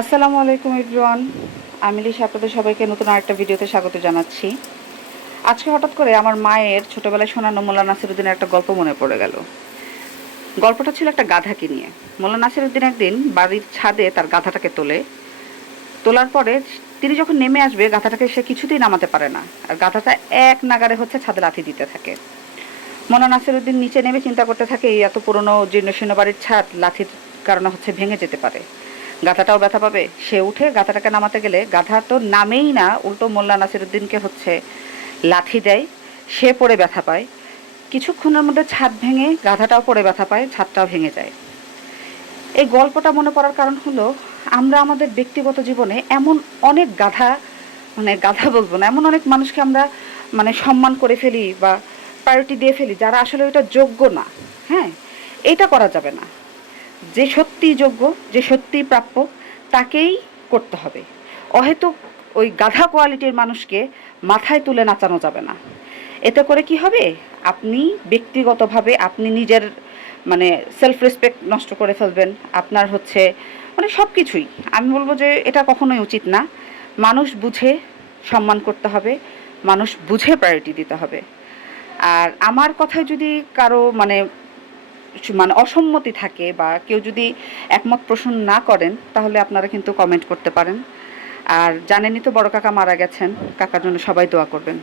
আসসালামু আলাইকুম এভরিওয়ান। আমি লিশা আপনাদের সবাইকে নতুন আরেকটা ভিডিওতে স্বাগত জানাচ্ছি। আজকে হঠাৎ করে আমার মায়ের ছোটোবেলায় শোনানো মোল্লা নাসিরুদ্দিনের একটা গল্প মনে পড়ে গেল। গল্পটা ছিল একটা গাধাকে নিয়ে। মোল্লা নাসিরুদ্দিন একদিন বাড়ির ছাদে তার গাধাটাকে তোলার পরে তিনি যখন নেমে আসবে গাধাটাকে সে কিছুতেই নামাতে পারে না, আর গাধাটা এক নাগারে ছাদে লাথি দিতে থাকে। মোল্লা নাসিরুদ্দিন নিচে নেমে চিন্তা করতে থাকে, এই এত পুরনো জীর্ণশীর্ণ বাড়ির ছাদ লাথির কারণে ভেঙে যেতে পারে, গাধাটাও ব্যথা পাবে। সে উঠে গাধাটাকে নামাতে গেলে গাধা তো নামেই না, উল্টো মোল্লা নাসিরুদ্দিনকে লাথি দেয়। সে পড়ে ব্যথা পায়। কিছুক্ষণের মধ্যে ছাদ ভেঙে গাধাটাও পড়ে ব্যথা পায়, ছাদটাও ভেঙে যায়। এই গল্পটা মনে পড়ার কারণ হলো, আমরা আমাদের ব্যক্তিগত জীবনে এমন অনেক গাধা বলবো না, এমন অনেক মানুষকে আমরা সম্মান করে ফেলি বা প্রায়োরিটি দিয়ে ফেলি যারা আসলে ওইটা যোগ্য না। হ্যাঁ, এটা করা যাবে না। যে সত্যিই যোগ্য, যে সত্যিই প্রাপ্য, তাকেই করতে হবে। অহেতুক ওই গাধা কোয়ালিটির মানুষকে মাথায় তুলে নাচানো যাবে না। এতে করে কি হবে, আপনি ব্যক্তিগতভাবে আপনি নিজের সেলফ রেসপেক্ট নষ্ট করে ফেলবেন। আপনার সব কিছুই আমি বলবো যে এটা কখনোই উচিত না। মানুষ বুঝে সম্মান করতে হবে, মানুষ বুঝে প্রায়োরিটি দিতে হবে। আর আমার কথায় যদি কারো অসম্মতি থাকে বা কেউ যদি একমত পোষণ না করেন, তাহলে আপনারা কিন্তু কমেন্ট করতে পারেন। আর জানেনই তো বড় কাকা মারা গেছেন, কাকার জন্য সবাই দোয়া করবেন।